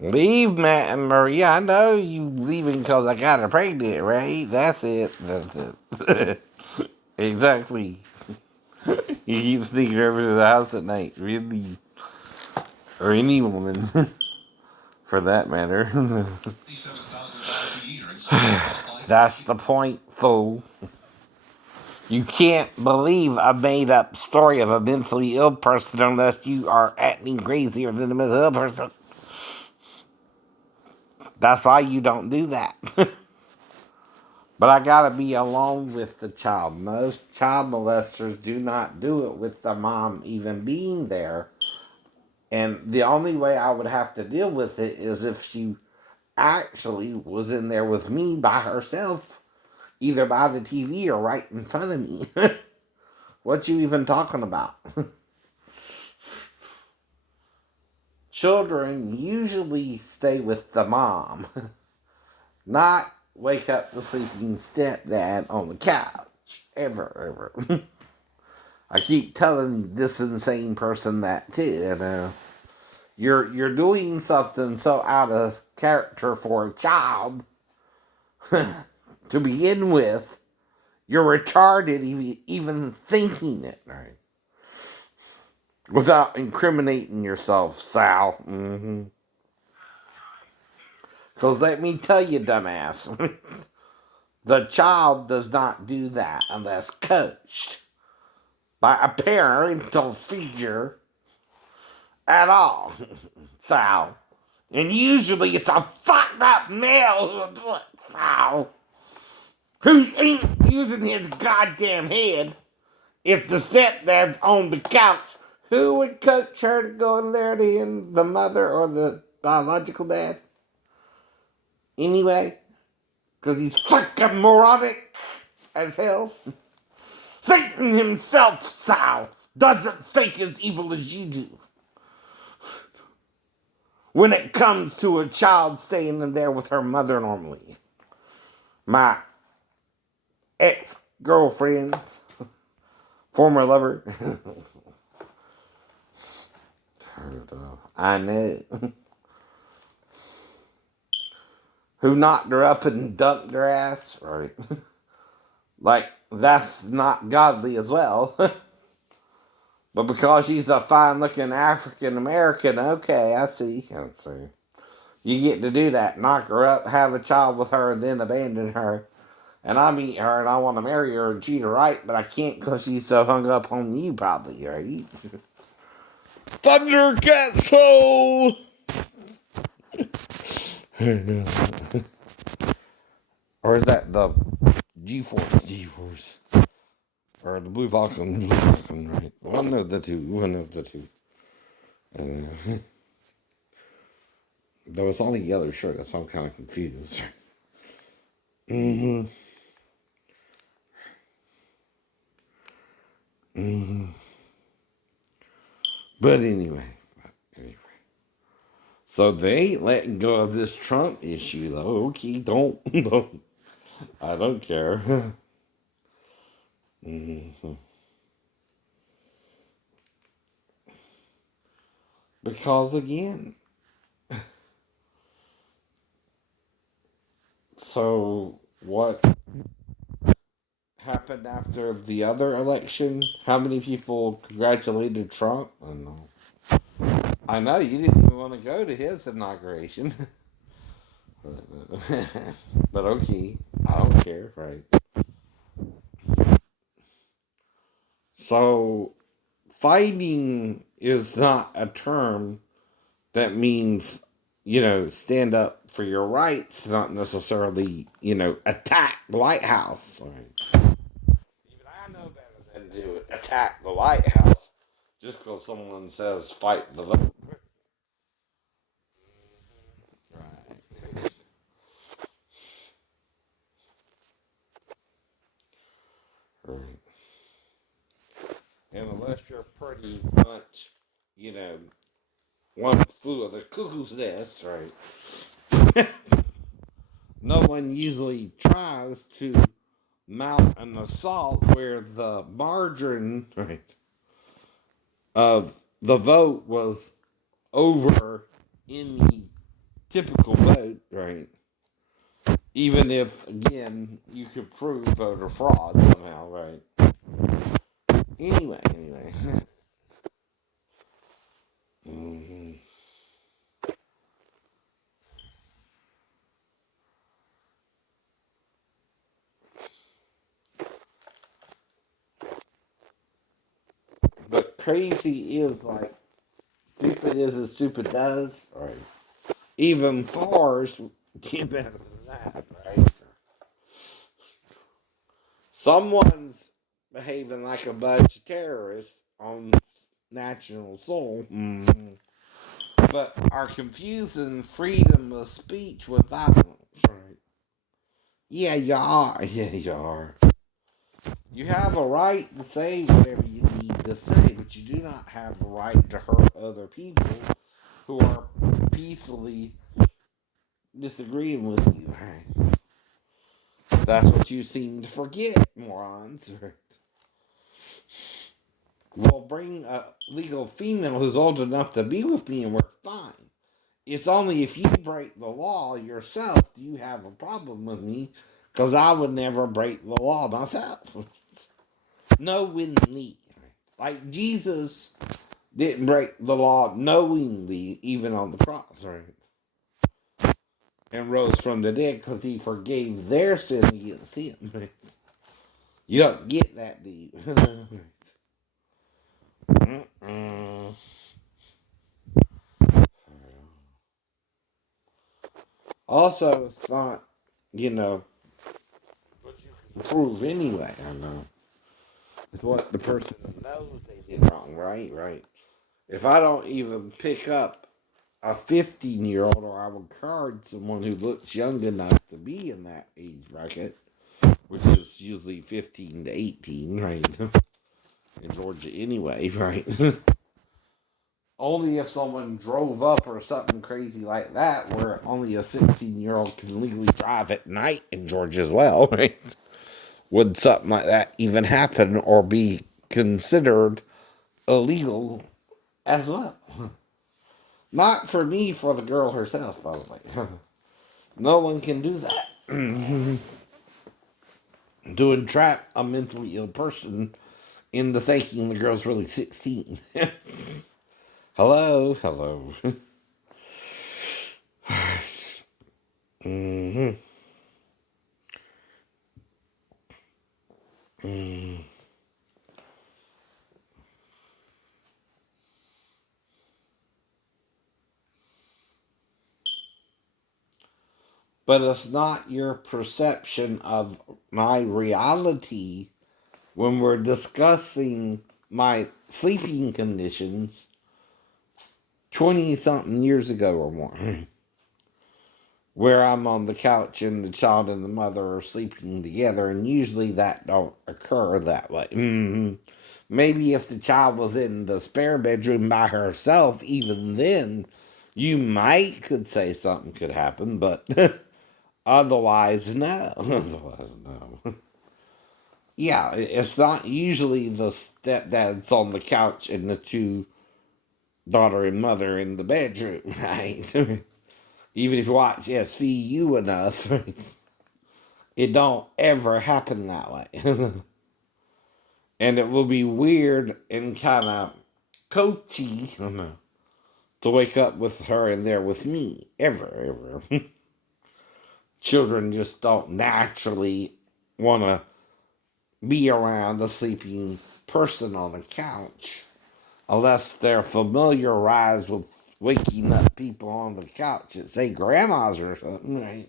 Leave, Matt and Maria. I know you leaving because I got her pregnant, right? That's it. That's it. Exactly. You keep sneaking over to the house at night, really. Or any woman, for that matter. That's the point, fool. You can't believe a made up story of a mentally ill person unless you are acting crazier than a mentally ill person. That's why you don't do that. But I gotta be alone with the child. Most child molesters do not do it with the mom even being there. And the only way I would have to deal with it is if she actually was in there with me by herself, either by the TV or right in front of me. What you even talking about? Children usually stay with the mom, not wake up the sleeping stepdad on the couch. Ever, ever. I keep telling this insane person that too. You're doing something so out of character for a child to begin with. You're retarded even thinking it, right? Without incriminating yourself, Sal. Mm-hmm. Because let me tell you, dumbass, the child does not do that unless coached by a parental figure at all, Sal. And usually it's a fucked up male who'll do it, Sal. Who ain't using his goddamn head. If the stepdad's on the couch, who would coach her to go in there to him, the mother or the biological dad? Anyway, because he's fucking moronic as hell. Satan himself, Sal, doesn't think as evil as you do. When it comes to a child staying in there with her mother normally. My ex-girlfriend, former lover, I know, who knocked her up and dunked her ass, right? Like, that's not godly as well. But because she's a fine-looking African-American, okay, I see. You get to do that. Knock her up, have a child with her, and then abandon her. And I meet her and I want to marry her and treat her right, but I can't because she's so hung up on you, probably, right? Thundercat Soul! Or is that the G-Force? G-Force. Or the Blue Falcon, right? One of the two. Uh, though it's on a yellow shirt, that's why I'm kind of confused. Mm-hmm. Mm-hmm. But anyway. So they ain't letting go of this Trump issue, though. Okay, don't. I don't care. Mm-hmm. Because again, so what happened after the other election? How many people congratulated Trump? I don't know. I know you didn't even want to go to his inauguration. But okay, I don't care, right? So, fighting is not a term that means, stand up for your rights, not necessarily, attack the White House. Right? Even I know better than to attack the White House just because someone says fight the vote. Right. Right. And unless you're pretty much, one flew of the cuckoo's nest, right? No one usually tries to mount an assault where the margin, right, of the vote was over any typical vote, right? Even if, again, you could prove voter fraud somehow, right? Anyway. hmm But crazy is like, stupid is as stupid does, right? Even fars get better than that, right? Someone's behaving like a bunch of terrorists on national soil, but are confusing freedom of speech with violence, right? Yeah, you are. Yeah, you are. You have a right to say whatever you need to say, but you do not have a right to hurt other people who are peacefully disagreeing with you. That's what you seem to forget, morons. We'll bring a legal female who's old enough to be with me and we're fine. It's only if you break the law yourself do you have a problem with me, because I would never break the law myself. Knowingly. Like Jesus didn't break the law knowingly, even on the cross, right? And rose from the dead because he forgave their sin against him. Right? You don't get that, do you? Also, it's not, you know, prove anyway. I know. It's what the person knows they did wrong, right? Right. If I don't even pick up a 15-year-old, or I would card someone who looks young enough to be in that age bracket, which is usually 15 to 18, right? In Georgia anyway, right? Only if someone drove up or something crazy like that, where only a 16-year-old can legally drive at night in Georgia as well, right? Would something like that even happen or be considered illegal as well? Not for me, for the girl herself, by the way. No one can do that. To entrap a mentally ill person into thinking the girl's really 16. Hello, hello. hmm But it's not your perception of my reality when we're discussing my sleeping conditions 20 something years ago or more. Where I'm on the couch and the child and the mother are sleeping together, and usually that don't occur that way. Maybe if the child was in the spare bedroom by herself, even then, you might could say something could happen, but otherwise, no. Otherwise, no. Yeah, it's not usually the stepdad's on the couch and the two daughter and mother in the bedroom, right? Even if you watch SVU enough, it don't ever happen that way. And it will be weird and kind of coachy to wake up with her in there with me. Ever. Children just don't naturally want to be around a sleeping person on a couch unless they're familiarized with waking up people on the couch at, say, grandma's or something, right?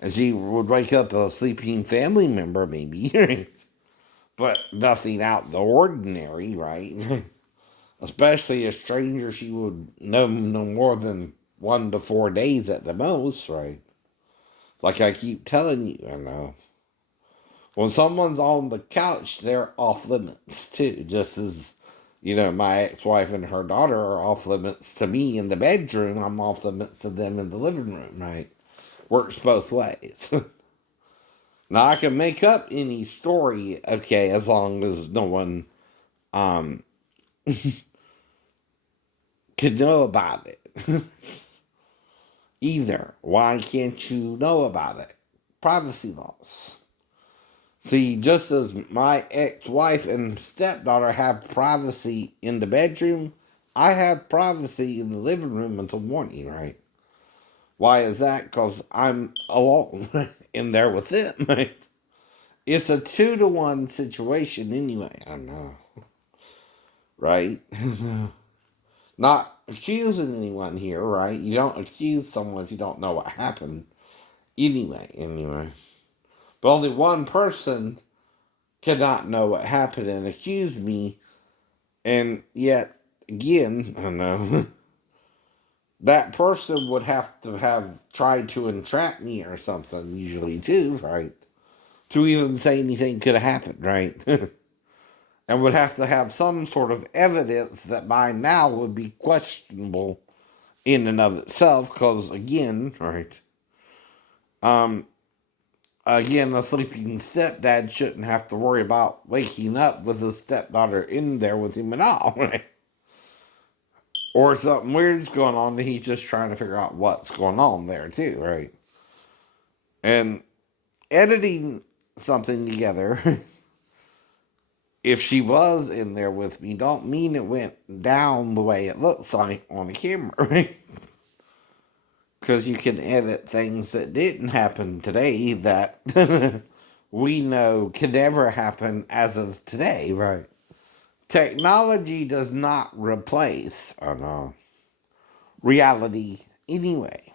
And she would wake up a sleeping family member, maybe. But nothing out of the ordinary, right? Especially a stranger she would know no more than 1 to 4 days at the most, right? Like I keep telling you, I know. When someone's on the couch, they're off limits too. Just as, my ex-wife and her daughter are off limits to me in the bedroom, I'm off limits to them in the living room, right? Works both ways. Now I can make up any story, okay, as long as no one um could know about it. either. Why can't you know about it? Privacy laws. See, just as my ex-wife and stepdaughter have privacy in the bedroom, I have privacy in the living room until morning, right? Why is that? Because I'm alone in there with them. Right? It's a 2-to-1 situation anyway. I know, right? Not accusing anyone here, right? You don't accuse someone if you don't know what happened. Anyway. But only one person cannot know what happened and accuse me, and yet, again, I don't know, that person would have to have tried to entrap me or something, usually, too, right? To even say anything could have happened, right? And would have to have some sort of evidence that by now would be questionable in and of itself, because, again, right, um, again, a sleeping stepdad shouldn't have to worry about waking up with his stepdaughter in there with him at all, right? Or something weird's going on and he's just trying to figure out what's going on there too, right? And editing something together, if she was in there with me, don't mean it went down the way it looks like on the camera, right? Because you can edit things that didn't happen today that we know could never happen as of today, right? Technology does not replace, reality anyway.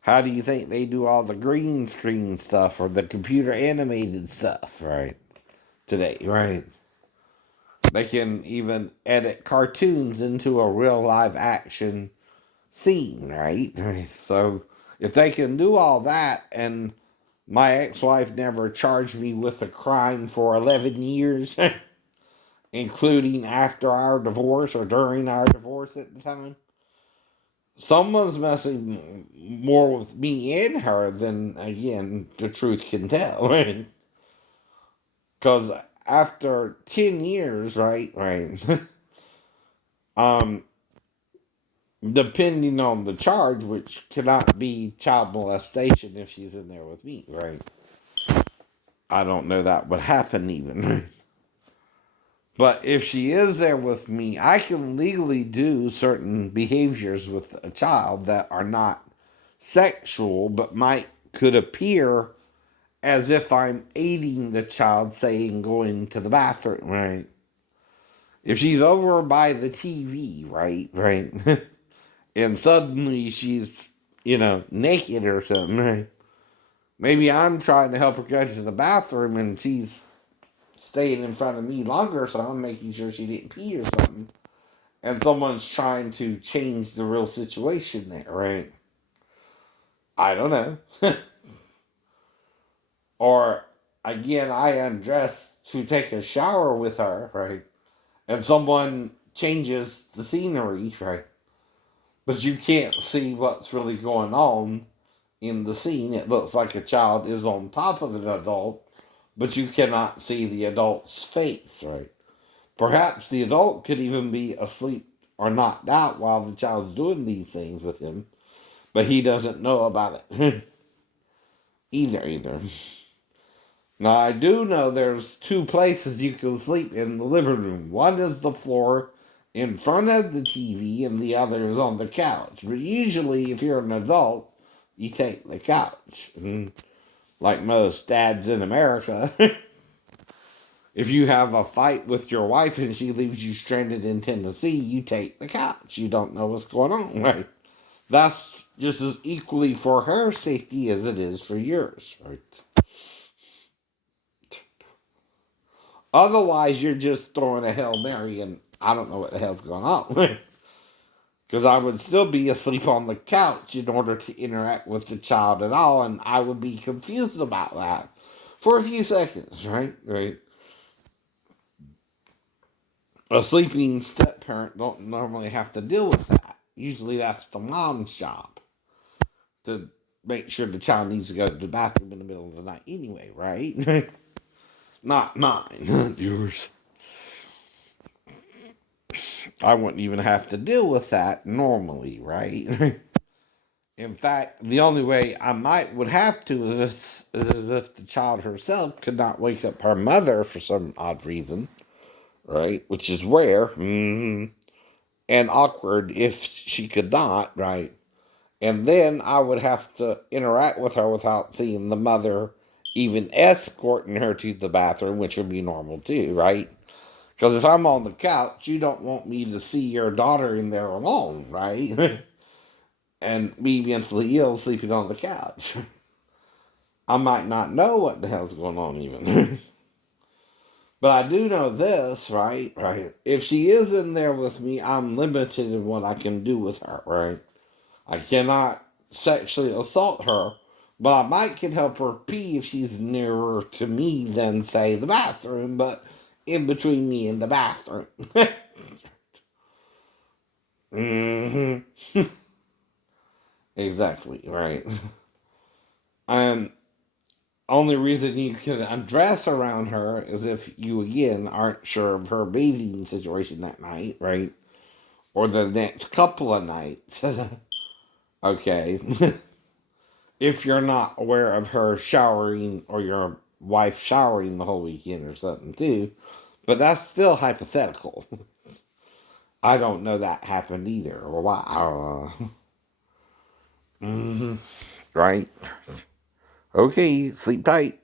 How do you think they do all the green screen stuff or the computer animated stuff, right? Today, right? They can even edit cartoons into a real live action scene, right? So if they can do all that and my ex-wife never charged me with a crime for 11 years, including after our divorce or during our divorce at the time, someone's messing more with me and her than, again, the truth can tell, right? Because after 10 years, right, um, depending on the charge, which cannot be child molestation if she's in there with me, right? I don't know that would happen even. But if she is there with me, I can legally do certain behaviors with a child that are not sexual, but could appear as if I'm aiding the child, saying going to the bathroom, right? If she's over by the TV, right, and suddenly she's, naked or something, right? Maybe I'm trying to help her go to the bathroom and she's staying in front of me longer, so I'm making sure she didn't pee or something. And someone's trying to change the real situation there, right? I don't know. Or, again, I undress to take a shower with her, right? And someone changes the scenery, right? But you can't see what's really going on in the scene. It looks like a child is on top of an adult, but you cannot see the adult's face, right? Perhaps the adult could even be asleep or knocked out while the child's doing these things with him, but he doesn't know about it either. Now, I do know there's 2 places you can sleep in the living room. One is the floor in front of the TV, and the other is on the couch. But usually, if you're an adult, you take the couch. Like most dads in America. If you have a fight with your wife and she leaves you stranded in Tennessee, you take the couch. You don't know what's going on, right? That's just as equally for her safety as it is for yours, right? Otherwise, you're just throwing a Hail Mary and I don't know what the hell's going on. Because I would still be asleep on the couch in order to interact with the child at all, and I would be confused about that for a few seconds, right? Right. A sleeping step parent don't normally have to deal with that. Usually that's the mom's job to make sure the child needs to go to the bathroom in the middle of the night anyway, right? Not mine, not yours. I wouldn't even have to deal with that normally, right? In fact, the only way I would have to is if the child herself could not wake up her mother for some odd reason, right? Which is rare and awkward if she could not, right? And then I would have to interact with her without seeing the mother even escorting her to the bathroom, which would be normal too, right? Because if I'm on the couch, you don't want me to see your daughter in there alone, right? And me mentally ill sleeping on the couch. I might not know what the hell's going on even. But I do know this, right? Right. If she is in there with me, I'm limited in what I can do with her, right? I cannot sexually assault her, but I might can help her pee if she's nearer to me than, say, the bathroom, but in between me and the bathroom. hmm Exactly, right. And only reason you can undress around her is if you, again, aren't sure of her bathing situation that night, right? Or the next couple of nights. Okay. If you're not aware of her showering or your wife showering the whole weekend or something too. But that's still hypothetical. I don't know that happened either or why. Right? Okay, sleep tight.